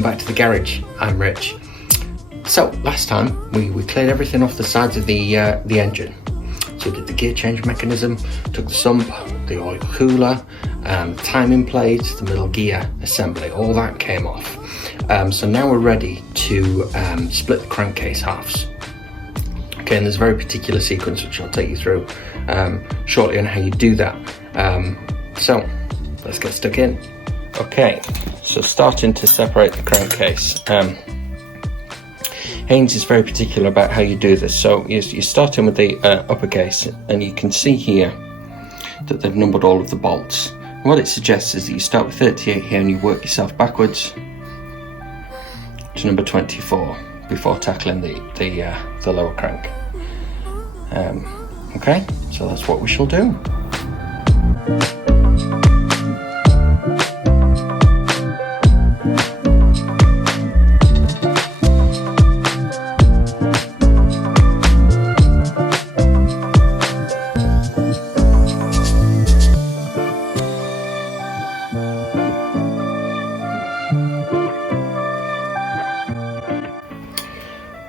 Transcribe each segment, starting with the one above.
welcome back to the garage. I'm Rich. So last time we cleared everything off the sides of the engine. So we did the gear change mechanism, took the sump, the oil cooler, timing plate, the middle gear assembly, all that came off. So now we're ready to split the crankcase halves. Okay, and there's a very particular sequence which I'll take you through shortly on how you do that. So let's get stuck in. Okay, so starting to separate the crankcase. Haynes is very particular about how you do this. So you're starting with the upper case, and you can see here that they've numbered all of the bolts. And what it suggests is that you start with 38 here and you work yourself backwards to number 24 before tackling the lower crank. Okay, so that's what we shall do.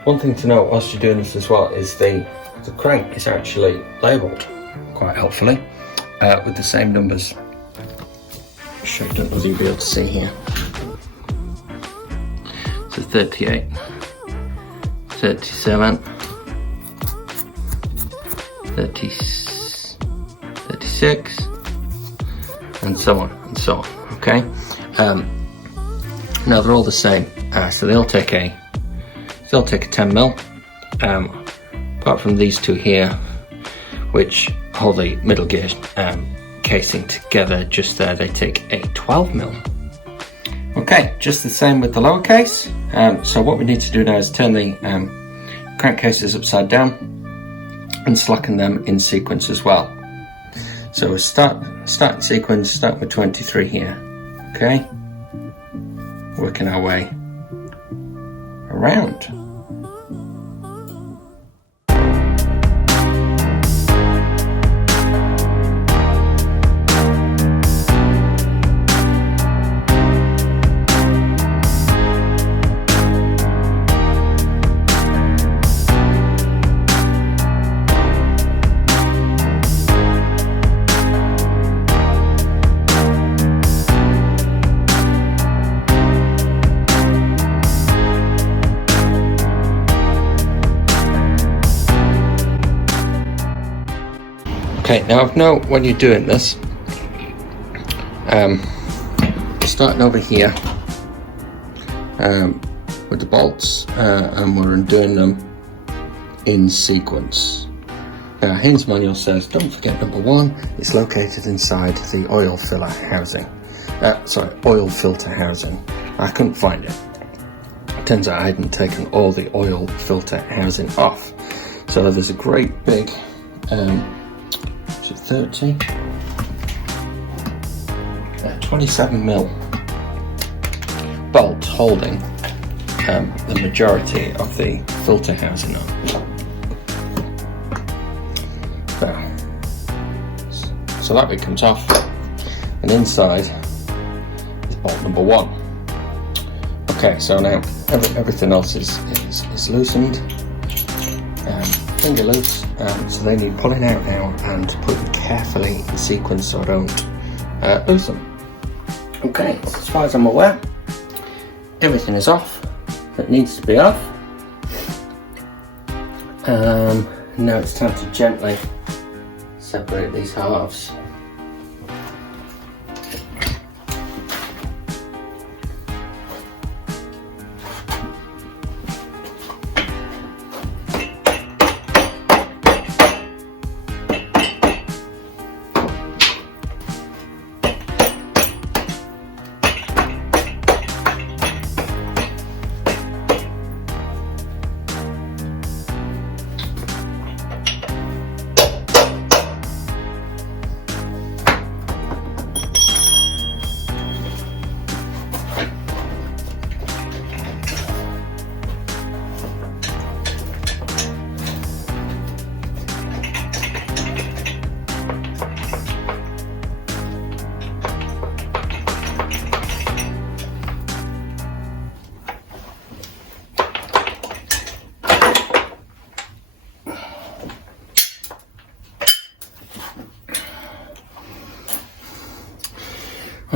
One thing to note whilst you're doing this as well is the crank is actually labelled quite helpfully with the same numbers. I'll show you, don't know whether you'll be able to see here. So 38, 37, 36, and so on and so on. Okay. Now they're all the same, so they'll take a 10mm, apart from these two here, which hold the middle gear casing together just there, they take a 12mm. Okay, just the same with the lower case. So what we need to do now is turn the crankcases upside down and slacken them in sequence as well. So we'll start in sequence, start with 23 here, okay? Working our way around. Okay, now I know when you're doing this, starting over here with the bolts, and we're undoing them in sequence. Now, Haynes manual says, don't forget number 1, it's located inside the oil filler housing. Oil filter housing. I couldn't find it. It turns out I hadn't taken all the oil filter housing off. So there's a great big 27mm bolt holding the majority of the filter housing on. So that bit comes off, and inside is bolt number 1. Okay, so now everything else is loosened, finger loose, so they need pulling out now and putting carefully in sequence so I don't lose them. Okay, so as far as I'm aware, everything is off that needs to be off. Now it's time to gently separate these halves.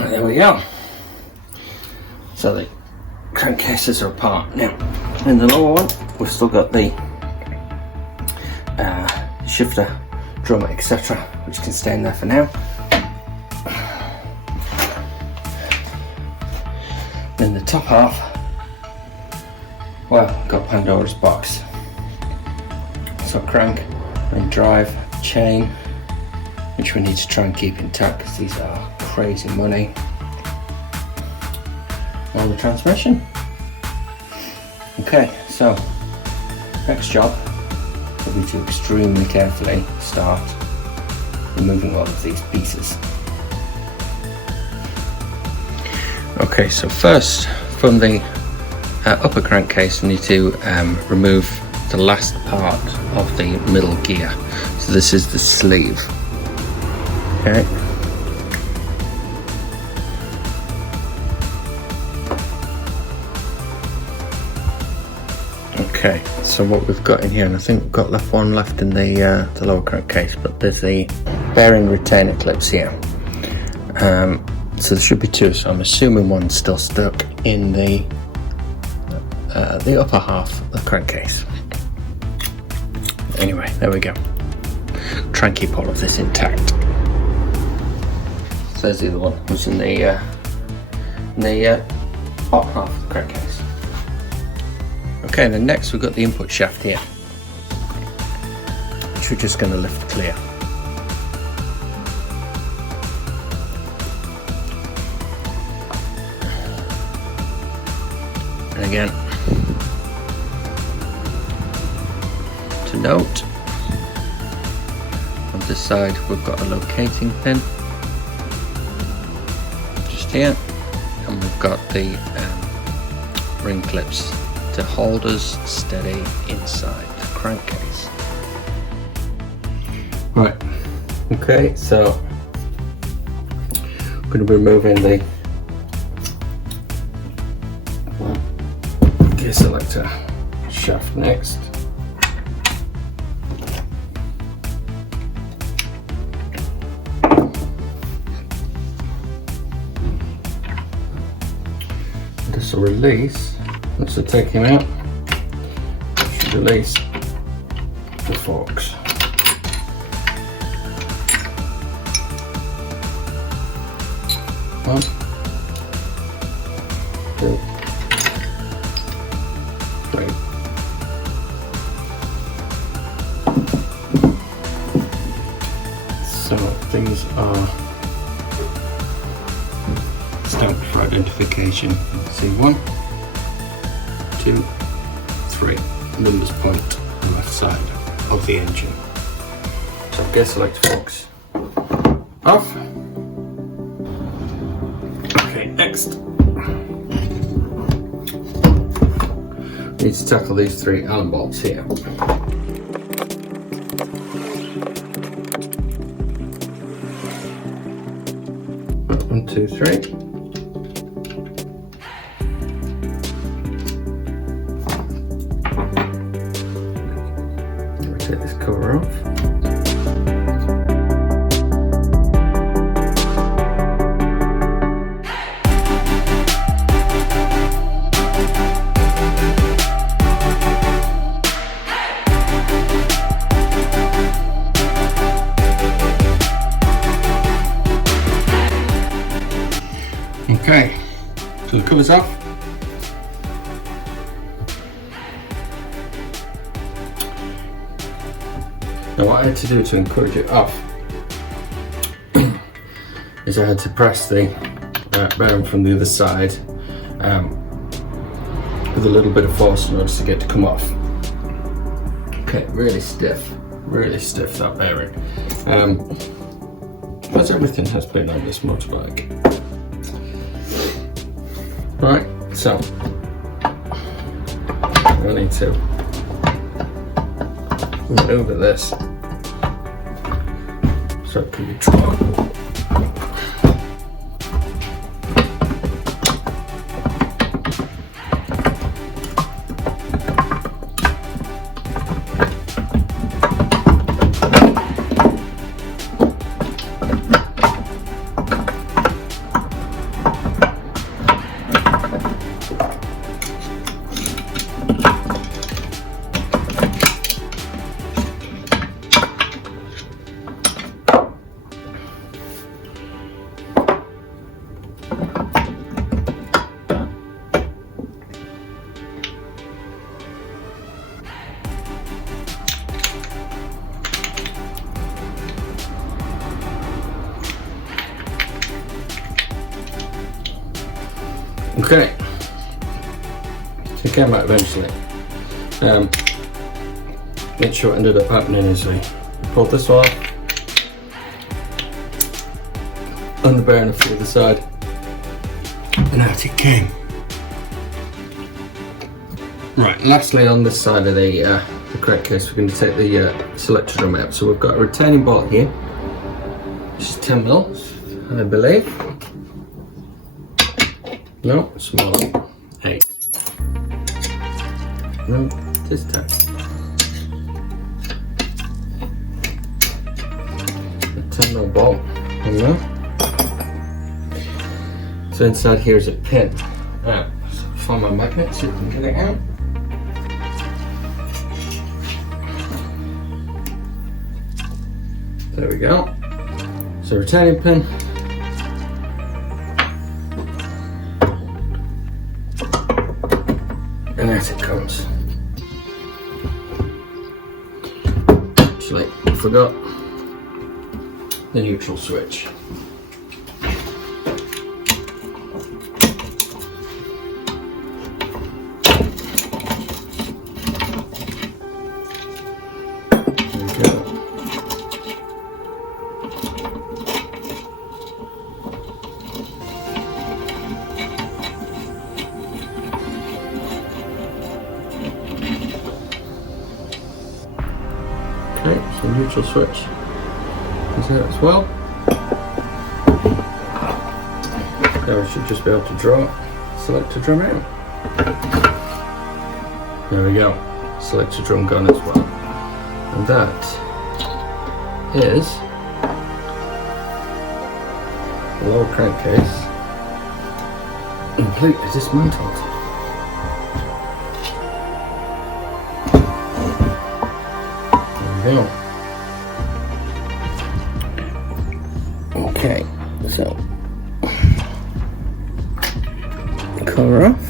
Right, there we go. So the crankcases are apart. Now, in the lower one, we've still got the shifter, drummer, etc., which can stay in there for now. In the top half, well, got Pandora's box. So crank and drive, chain, which we need to try and keep intact because these are crazy money. And the transmission. Okay, so next job will be to extremely carefully start removing all of these pieces. Okay, so first from the upper crankcase we need to remove the last part of the middle gear. So this is the sleeve. Okay. Okay, so what we've got in here, and I think we've got one left in the lower crankcase, but there's the bearing retainer clips here. So there should be two, so I'm assuming one's still stuck in the upper half of the crankcase. Anyway, there we go. Try and keep all of this intact. So there's the other one, which is in the bottom half of the crankcase. Okay, then next we've got the input shaft here, which we're just going to lift clear. And again, to note, on this side we've got a locating pin just here, and we've got the ring clips to hold us steady inside the crankcase. Right, okay, so I'm going to be removing the gear selector shaft next. This will release. Once I take him out, I should release the forks. One, two, three. So these are stamped for identification. See, 1, 2, 3 numbers point on the left side of the engine. So gear select forks off. Okay, next we need to tackle these 3 Allen bolts here. 1, 2, 3. Take this cover off. Okay, so the cover's off. Now what I had to do to encourage it off is I had to press the bearing from the other side with a little bit of force in order to get it to come off. Okay, really stiff that bearing. As everything has been on this motorbike. Right, so I need to maneuver this so it can be drawn. Okay, so it came out eventually. Make sure what ended up happening is we pulled this off, and the bearing off the other side, and out it came. Right, lastly on this side of the crankcase, we're going to take the selector drum out. So we've got a retaining bolt here, which is 10 mils, I believe. No, smaller, 8. No, this time. A 10 mil bolt, there you go. So inside here is a pin. Right, so find my magnet so we can get it out. There we go. So retaining pin. And out it comes. Actually, I forgot the neutral switch. Okay, so neutral switch is there as well. Now we should just be able to draw selector drum out. There we go, selector drum gone as well. And that is the lower crankcase completely dismantled. Okay, so cover off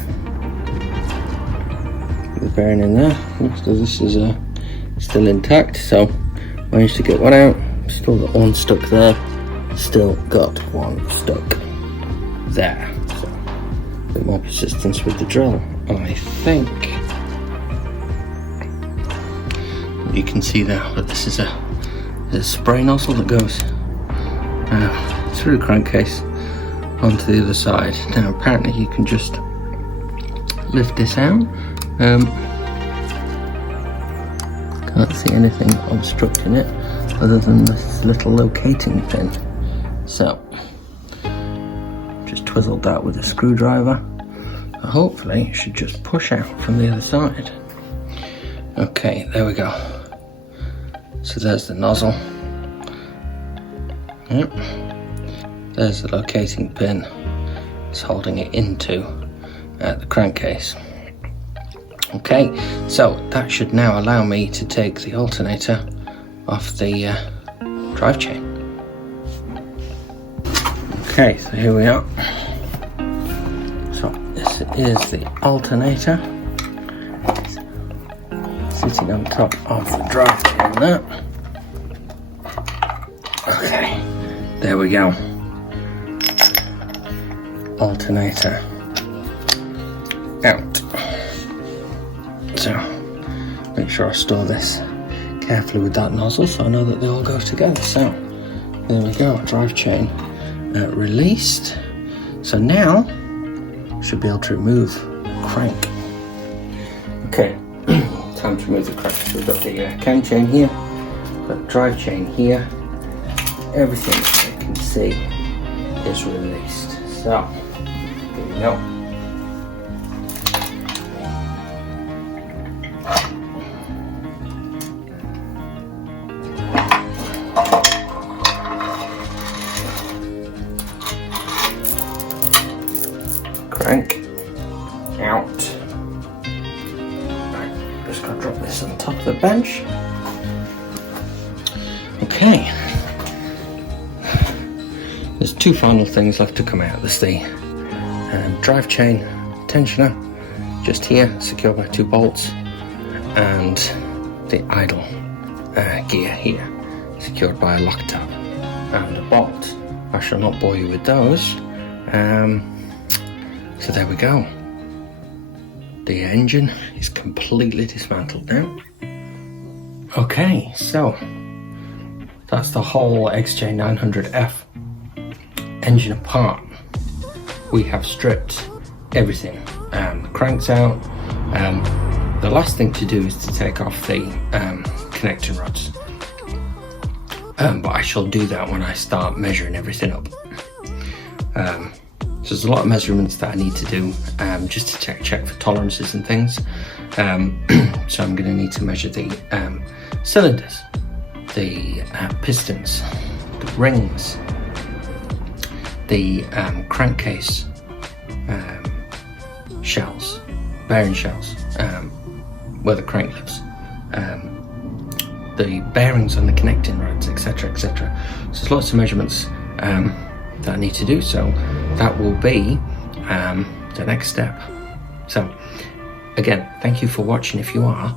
the bearing in there. So this is still intact, so managed to get one out. Still got one stuck there, still got one stuck there. So a bit more persistence with the drill, I think. You can see there that this is a spray nozzle that goes through the crankcase onto the other side. Now apparently you can just lift this out. Can't see anything obstructing it other than this little locating pin. So just twizzled that with a screwdriver. Hopefully it should just push out from the other side. Okay, there we go. So there's the nozzle. Yep. There's the locating pin. It's holding it into the crankcase. Okay, so that should now allow me to take the alternator off the drive chain. Okay, so here we are. So this is the alternator. Sitting on top of the drive chain there. Okay, there we go. Alternator out. So make sure I store this carefully with that nozzle so I know that they all go together. So there we go, drive chain released. So now should be able to remove crank. Okay. Time to remove the crank. So we've got the cam chain here, got the drive chain here. Everything that you can see is released. So, there we go. Crank out. Just gonna drop this on top of the bench. Okay. There's two final things left to come out. There's the drive chain tensioner just here, secured by 2 bolts, and the idle gear here, secured by a lock tab and a bolt. I shall not bore you with those. So there we go. The engine is completely dismantled now. Okay, so that's the whole XJ900F engine apart. We have stripped everything. The crank's out. The last thing to do is to take off the connecting rods. But I shall do that when I start measuring everything up. So there's a lot of measurements that I need to do just to check for tolerances and things. So I'm going to need to measure the cylinders, the pistons, the rings, the crankcase shells, bearing shells, where the crank lives, the bearings on the connecting rods, etc, etc. So there's lots of measurements that I need to do, so that will be the next step. So again, thank you for watching. If you are,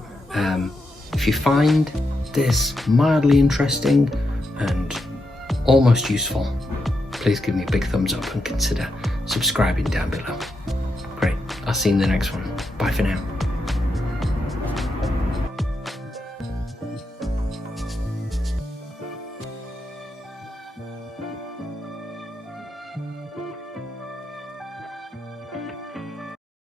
if you find this mildly interesting and almost useful, please give me a big thumbs up and consider subscribing down below. Great, I'll see you in the next one. Bye for now.